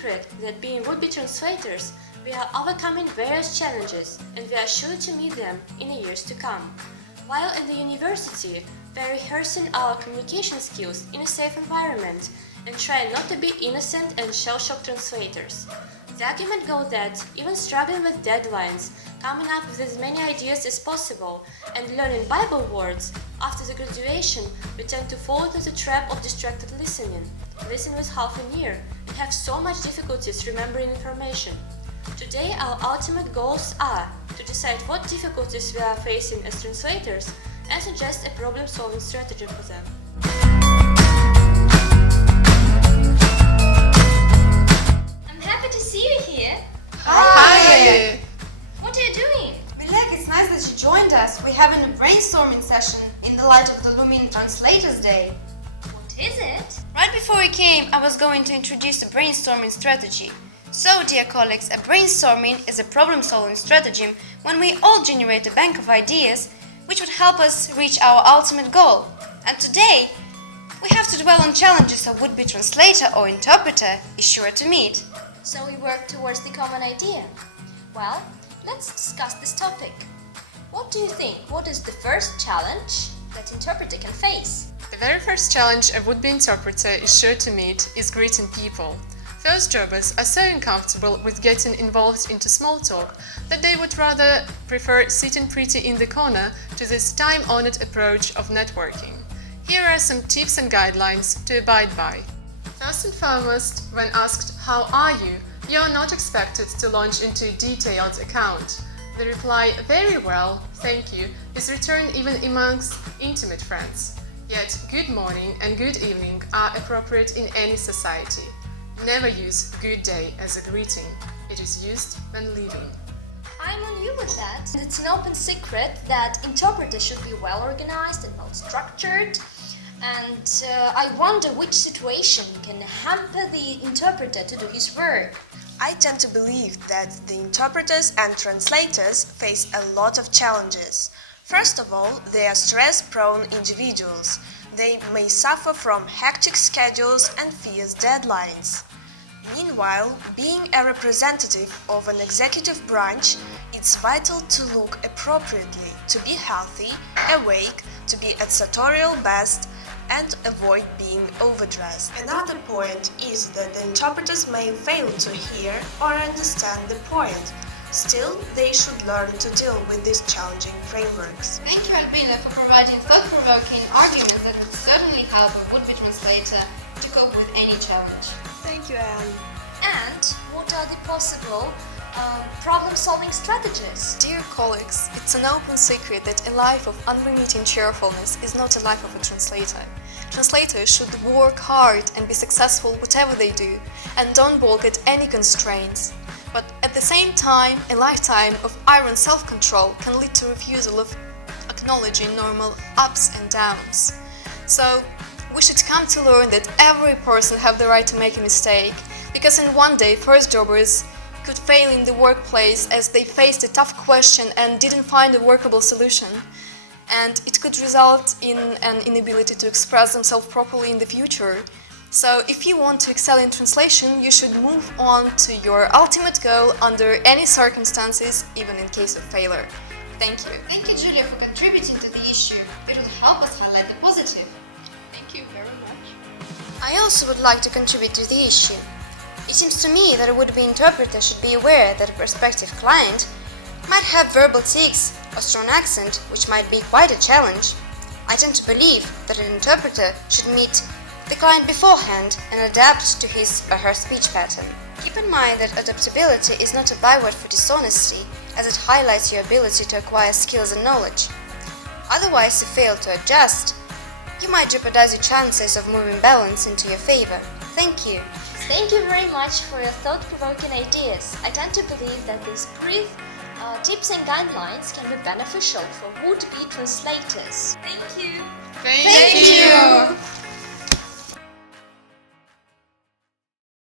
secret that being would-be translators, we are overcoming various challenges and we are sure to meet them in the years to come. While in the university, we are rehearsing our communication skills in a safe environment and trying not to be innocent and shell-shocked translators. The argument goes that, even struggling with deadlines, coming up with as many ideas as possible, and learning Bible words, after the graduation, we tend to fall into the trap of distracted listening, listen with half an ear, and have so much difficulties remembering information. Today, our ultimate goals are to decide what difficulties we are facing as translators and suggest a problem-solving strategy for them. Happy to see you here. Hi! What are you doing? Bilek, it's nice that you joined us. We're having a brainstorming session in the light of the looming Translators Day. What is it? Right before we came, I was going to introduce a brainstorming strategy. So, dear colleagues, a brainstorming is a problem-solving strategy when we all generate a bank of ideas which would help us reach our ultimate goal. And today, we have to dwell on challenges a would-be translator or interpreter is sure to meet. So we work towards the common idea. Well, let's discuss this topic. What do you think? What is the first challenge that interpreter can face? The very first challenge a would-be interpreter is sure to meet is greeting people. First jobbers are so uncomfortable with getting involved into small talk that they would rather prefer sitting pretty in the corner to this time-honored approach of networking. Here are some tips and guidelines to abide by. First and foremost, when asked, "How are you?" you are not expected to launch into a detailed account. The reply, "Very well, thank you," is returned even amongst intimate friends. Yet, good morning and good evening are appropriate in any society. Never use good day as a greeting. It is used when leaving. I'm on you with that. It's an open secret that interpreters should be well organized and well structured. And I wonder which situation can hamper the interpreter to do his work. I tend to believe that the interpreters and translators face a lot of challenges. First of all, they are stress-prone individuals. They may suffer from hectic schedules and fierce deadlines. Meanwhile, being a representative of an executive branch, it's vital to look appropriately, to be healthy, awake, to be at sartorial best, and avoid being overdressed. Another point is that the interpreters may fail to hear or understand the point. Still, they should learn to deal with these challenging frameworks. Thank you, Albina, for providing thought-provoking arguments that would certainly help a would-be translator to cope with any challenge. Thank you, Anne. And what are the possible problem-solving strategies? Dear colleagues, it's an open secret that a life of unremitting cheerfulness is not a life of a translator. Translators should work hard and be successful whatever they do, and don't balk at any constraints. But at the same time, a lifetime of iron self-control can lead to refusal of acknowledging normal ups and downs. So, we should come to learn that every person have the right to make a mistake, because in one day first jobbers could fail in the workplace as they faced a tough question and didn't find a workable solution. And it could result in an inability to express themselves properly in the future. So if you want to excel in translation, you should move on to your ultimate goal under any circumstances, even in case of failure. Thank you. Thank you, Julia, for contributing to the issue. It would help us highlight the positive. Thank you very much. I also would like to contribute to the issue. It seems to me that a would-be interpreter should be aware that a prospective client might have verbal tics or strong accent, which might be quite a challenge. I tend to believe that an interpreter should meet the client beforehand and adapt to his or her speech pattern. Keep in mind that adaptability is not a byword for dishonesty, as it highlights your ability to acquire skills and knowledge. Otherwise, if you fail to adjust, you might jeopardize your chances of moving balance into your favor. Thank you. Thank you very much for your thought-provoking ideas. I tend to believe that these brief tips and guidelines can be beneficial for would-be translators. Thank you. Thank you.